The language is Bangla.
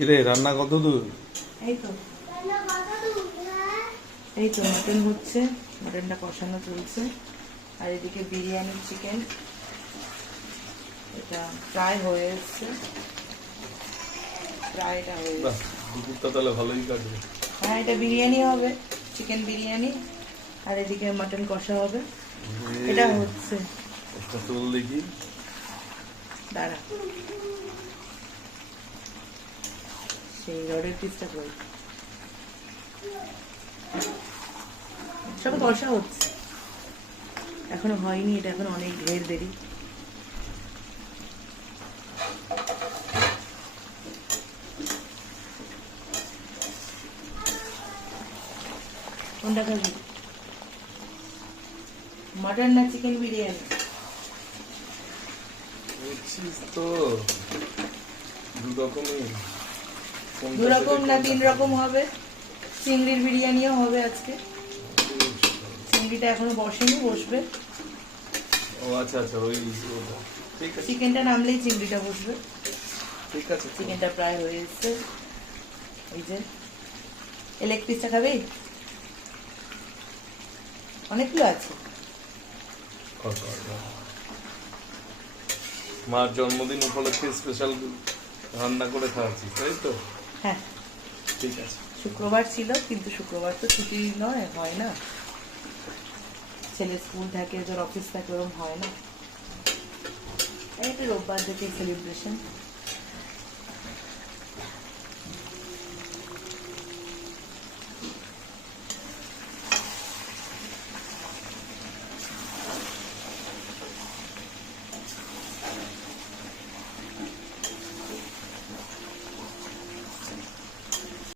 কিরে রান্না কত দূর? এই তো এই তো মটন হচ্ছে, মটনটা কষানো চলছে। আর এদিকে বিরিয়ানি চিকেন, এটা ফ্রাই হয়ে এসছে, ফ্রাইটা হয়ে বাহ, এসছে। দুপুরটা তাহলে ভালোই কাটবে। হ্যাঁ, এটা বিরিয়ানি হবে, চিকেন বিরিয়ানি। আর এদিকে মটন কষা হবে, এটা হচ্ছে। একটা তোল দেখি। দাঁড়া, সেই রডের পিসটা করি, সব কষা হচ্ছে, এখনো হয়নি, এটা এখন অনেক ঢের দেরি। কোনটা খাবি, মটন না চিকেন বিরিয়ানি? বুঝছিস তো, দু রকমই। দু রকম না তিন রকম হবে, চিংড়ির বিরিয়ানিও হবে আজকে। চিংড়িটা এখনো বসেনি, বসবে। ও আচ্ছা আচ্ছা, ওই ওটা। ঠিক আছে চিকেনটা নামলেই চিংড়িটা বসবে। ঠিক আছে। চিকেনটা প্রায় হয়ে এসছে। এই যে লেগ পিসটা খাবি, অনেকগুলো আছে। মার জন্মদিন উপলক্ষে স্পেশাল রান্না করে খাওয়াচ্ছিস, তাই তো? হ্যাঁ, ঠিক আছে। শুক্রবার ছিল, কিন্তু শুক্রবার তো ছুটি নয়, হয় না, ছেলে স্কুল থাকে, তোর অফিস থাকে, ওরকম হয় না। এই তো রোববার থেকে সেলিব্রেশন।